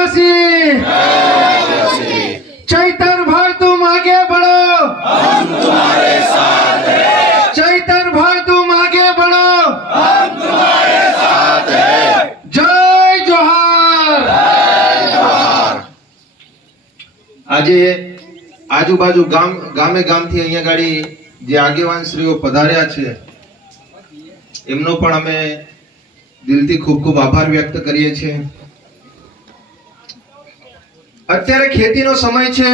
आदिवासी चैतर भाई तुम आगे बढ़ो हम तुम्हारे साथ हैं चैतर भाई तुम आगे बढ़ो हम तुम्हारे साथ हैं जय जोहार આજે આજુબાજુ ગામ ગામે ગામથી અહીંયા ગાડી જે આગેવાન શ્રીઓ પધાર્યા છે એમનો પણ અમે દિલથી ખૂબ ખૂબ આભાર વ્યક્ત કરીએ છીએ અત્યારે ખેતીનો સમય છે.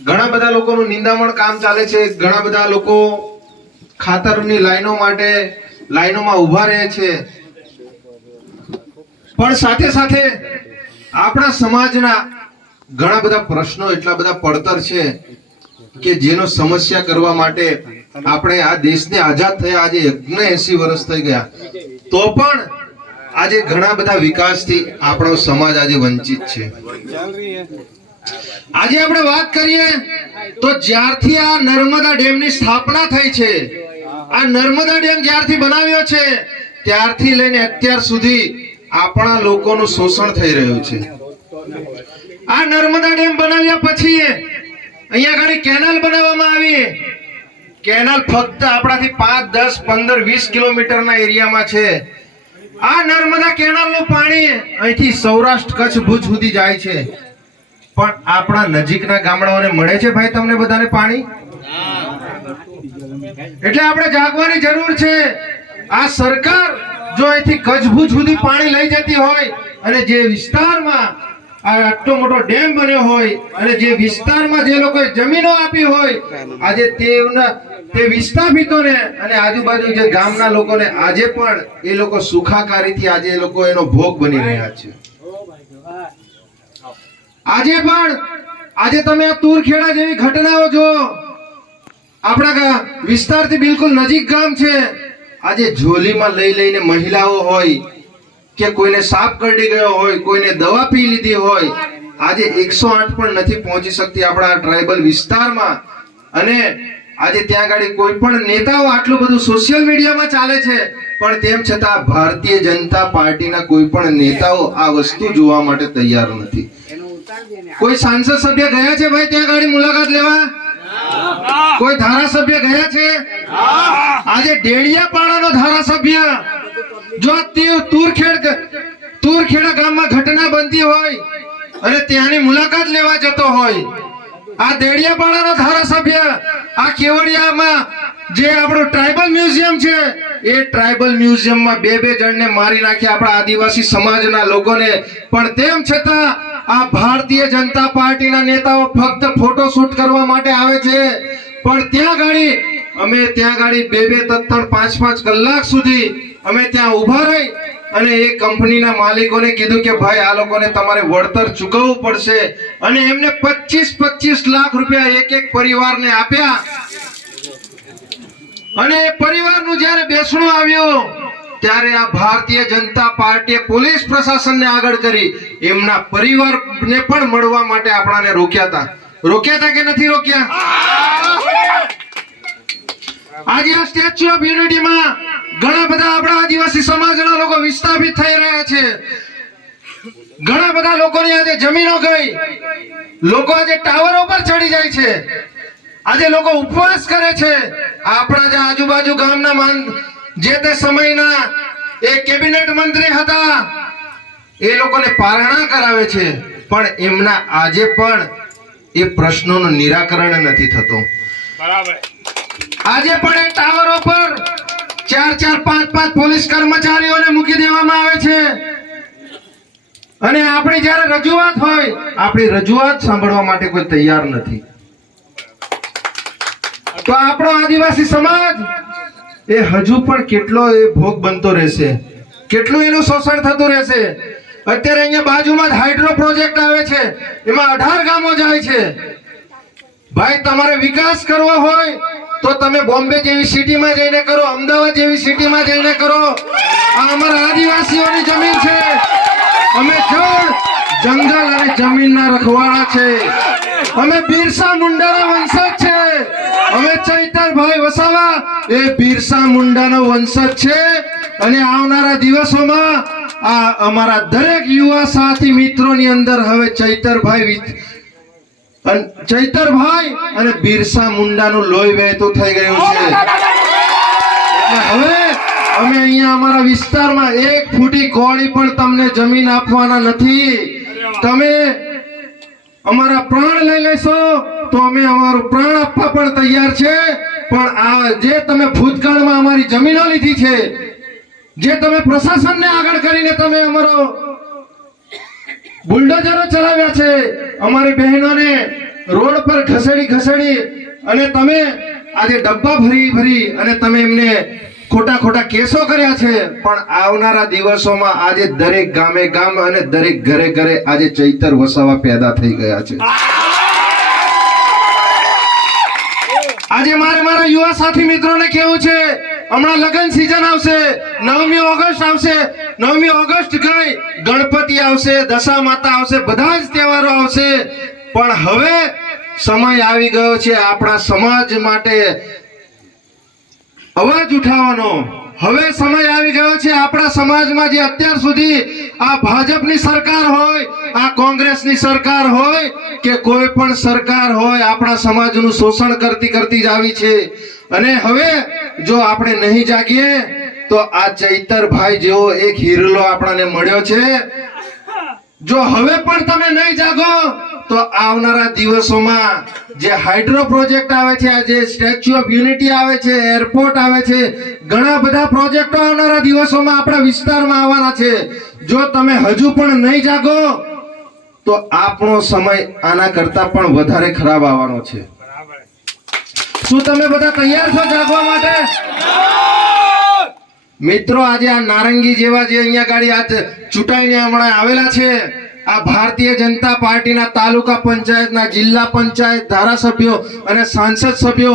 ઘણા બધા લોકોનું નિંદામણ કામ ચાલે છે. ઘણા બધા લોકો ખાતરની લાઈનો માટે લાઈનોમાં ઊભા રહે છે. પણ સાથે સાથે આપણા સમાજના ઘણા બધા પ્રશ્નો, એટલા બધા પડતર છે કે જેનો સમસ્યા કરવા માટે આપણે આ દેશને આઝાદ થયા. આજે યજ્ઞ એસી વર્ષ થઈ ગયા. તો પણ આજે ઘણા બધા વિકાસથી આપણો સમાજ આજે વંચિત છે. આજે આપણે વાત કરીએ તો જ્યારથી આ નર્મદા ડેમની સ્થાપના થઈ છે, આ નર્મદા ડેમ જ્યારથી બનાવ્યો છે, ત્યારથી લઈને અત્યાર સુધી આપણા લોકોનું શોષણ થઈ રહ્યું છે. આ નર્મદા ડેમ બનાવ્યા પછી અહીંયા આગળ કેનાલ બનાવવામાં આવી. કેનાલ ફક્ત આપણાથી પાંચ, દસ, પંદર, વીસ કિલોમીટરના એરિયામાં છે. આ નર્મદા કેનાલનું પાણી અહીંથી સૌરાષ્ટ્ર કચ્છ ભુજ સુધી જાય છે. પણ આપણા નજીકના ગામડાઓને મળે છે ભાઈ તમને બધાને પાણી? એટલે આપણે જાગવાની જરૂર છે. આ સરકાર જો અહીંથી કચ્છ ભુજ સુધી પાણી લઈ જતી હોય અને જે વિસ્તારમાં આટલો મોટો ડેમ બન્યો હોય અને જે વિસ્તારમાં જે લોકોએ જમીનો આપી હોય, આજે તેના તે વિસ્થાપિતોને અને આજુબાજુ જે ગામના લોકોને આજે પણ એ લોકો સુખાકારીથી આજે એ લોકો એનો ભોગ બની રહ્યા છે. આજે પણ આજે તમે આ તુરખેડા જેવી ઘટનાઓ જો આપણા વિસ્તારથી બિલકુલ નજીક ગામ છે. આજે ઝોલીમાં લઈ લઈને મહિલાઓ હોય કે કોઈને સાપ કરડી ગયો હોય કોઈને દવા પી લીધી હોય આજે એકસો આઠ પણ નથી પહોંચી શકતી આપણા ટ્રાઇબલ વિસ્તારમાં. અને આજે ત્યાં આગળ કોઈ પણ નેતાઓ આટલું બધું સોશિયલ મીડિયામાં ચાલે છે પણ તેમ છતાં ભારતીય જનતા પાર્ટીના કોઈ પણ નેતાઓ આ વસ્તુ જોવા માટે તૈયાર નથી. કોઈ સાંસદ સભ્ય ગયા છે ભાઈ ત્યાં આગળ મુલાકાત લેવા? કોઈ ધારાસભ્ય ગયા છે? આજે ડેડિયાપાડાનો ધારાસભ્ય જો તે તુરખેડ તુરખેડા ગામમાં ઘટના બનતી હોય અને ત્યાંની મુલાકાત લેવા જતો હોય, આ દેડિયાપાડાનો ધારાસભ્ય, આ કેવડિયામાં જે આપણું ટ્રાઇબલ મ્યુઝિયમ છે, એ ટ્રાઇબલ મ્યુઝિયમમાં બે બે જણને મારી નાખ્યા આપણા આદિવાસી સમાજના લોકોને. પણ તેમ છતાં, આ ભારતીય જનતા પાર્ટીના નેતાઓ ફક્ત ફોટો શૂટ કરવા માટે આવે છે. પણ ત્યાં ગાડી, અમે ત્યાં ગાડી બે બે ત્રણ પાંચ પાંચ કલાક સુધી અમે ત્યાં ઊભા રહી અને એ કંપનીના માલિકોને કીધું કે ભાઈ, આ લોકોને તમારે વળતર ચૂકવવું પડશે. અને એમને 25 25 લાખ રૂપિયા એક એક પરિવારને આપ્યા. અને એ પરિવારનું જ્યારે બેસણું આવ્યું, ત્યારે આ ભારતીય જનતા પાર્ટીએ પોલીસ પ્રશાસનને આગળ કરી. એમના પરિવારને પણ મળવા માટે આપણાને રોક્યા હતા. રોક્યા હતા કે નથી રોક્યા? આજે આ સ્ટેચ્યુ ઓફ યુનિટીમાં ઘણા બધા આપણા આદિવાસી સમાજના લોકો વિસ્થાપિત થઈ રહ્યા છે. ઘણા બધા લોકોની આજે જમીનો ગઈ. લોકો આજે ટાવરો પર ચડી જાય છે. આજે લોકો ઉપવાસ કરે છે. આપણા જે આજુબાજુ ગામના માન જે તે સમયના એ કેબિનેટ મંત્રી હતા એ લોકોને પારણા કરાવે છે. પણ એમના આજે પણ એ પ્રશ્નોનું નિરાકરણ નથી થતું. આજે પણ એ ટાવરો પર ચાર ચાર પાંચ પાંચ પોલીસ કર્મચારીઓને મૂકી દેવામાં આવે છે. અને આપણી જ્યારે રજૂઆત હોય, આપણી રજૂઆત સાંભળવા માટે કોઈ તૈયાર નથી. તો આપણો આદિવાસી સમાજ, એ હજુ પણ કેટલો એ ભોગ બનતો રહેશે? કેટલું એનું શોષણ થતું રહેશે? અત્યારે અહીંયા બાજુમાં જ હાઇડ્રો પ્રોજેક્ટ આવે છે. એમાં અઢાર ગામો જાય છે. ભાઈ, તમારે વિકાસ કરવો હોય તો તમે બોમ્બે જેવી સિટીમાં જઈને કરો, અમદાવાદ જેવી સિટીમાં જઈને કરો. અમારા આદિવાસીઓની જમીન છે. અમે જળ, જંગલ અને જમીનના રખવાળા છે. અમે બિરસા મુંડાના વંશજ છે. અમે ચૈતનભાઈ વસાવા, એ બિરસા મુંડાનો વંશજ છે. અને આવનારા દિવસોમાં આ અમારા દરેક યુવા સાથી મિત્રોની અંદર હવે ચૈતરભાઈ અન- ચૈતરભાઈ અને બિરસા મુંડાનું લોહી વહેતું થઈ ગયું છે. હવે અમે અહીંયા અમારા વિસ્તારમાં એક ફૂટી કોળી પણ તમને જમીન આપવાના નથી. તમે અમારા પ્રાણ લઈ લેશો તો અમે અમારું પ્રાણ આપવા પણ તૈયાર છે. પણ આ જે તમે ભૂતકાળમાં અમારી જમીનો લીધી છે જે તમે પ્રશાસનને આગળ કરીને તમે અમારો બુલડોઝરો ચલાવ્યા છે અમારી બહેનોને રોડ પર ખસેડી ખસેડી અને તમે આજે ડબ્બા ભરી ભરી અને તમે એમને ખોટા ખોટા કેસો કર્યા છે. પણ આવનારા દિવસોમાં આજે દરેક ગામે ગામ અને દરેક ઘરે ઘરે આજે ચૈતર વસાવા પેદા થઈ ગયા છે. આજે મારે મારા યુવા સાથી મિત્રોને કેવું છે હમણાં લગ્ન સિઝન આવશે, નવમી ઓગસ્ટ આવશે, નવમી ઓગસ્ટ ગઈ, ગણપતિ આવશે, દશા માતા આવશે, બધા જ તહેવારો આવશે. પણ હવે સમય આવી ગયો છે આપણા સમાજ માટે અવાજ ઉઠાવવાનો. હવે સમય આવી ગયો છે આપણા સમાજમાં જે અત્યાર સુધી આ ભાજપની સરકાર હોય, આ કોંગ્રેસની સરકાર હોય, કે કોઈ પણ સરકાર હોય, આપણા સમાજનું શોષણ કરતી કરતી જ આવી છે. અને હવે જો આપણે નહીં જાગીએ, તો આ ચૈતરભાઈ જેવો એક હિરલો આપણને મળ્યો છે. જો હવે પણ તમે નહીં જાગો, તો આવનારા દિવસોમાં જે હાઇડ્રો પ્રોજેક્ટ આવે છે, આ જે સ્ટેચ્યુ ઓફ યુનિટી આવે છે, એરપોર્ટ આવે છે, ઘણા બધા પ્રોજેક્ટો આવનારા દિવસોમાં આપણા વિસ્તારમાં આવવાના છે. જો તમે હજુ પણ નહીં જાગો, તો આપણો સમય આના કરતા પણ વધારે ખરાબ આવવાનો છે. શું તમે બધા તૈયાર છો જાગવા માટે? મિત્રો, આજે આ નારંગી જેવા જે અહીંયા ગાડી આ ચૂંટાઈને હમણાં આવેલા છે, આ ભારતીય જનતા પાર્ટીના તાલુકા પંચાયતના જિલ્લા પંચાયત ધારાસભ્યો અને સાંસદ સભ્યો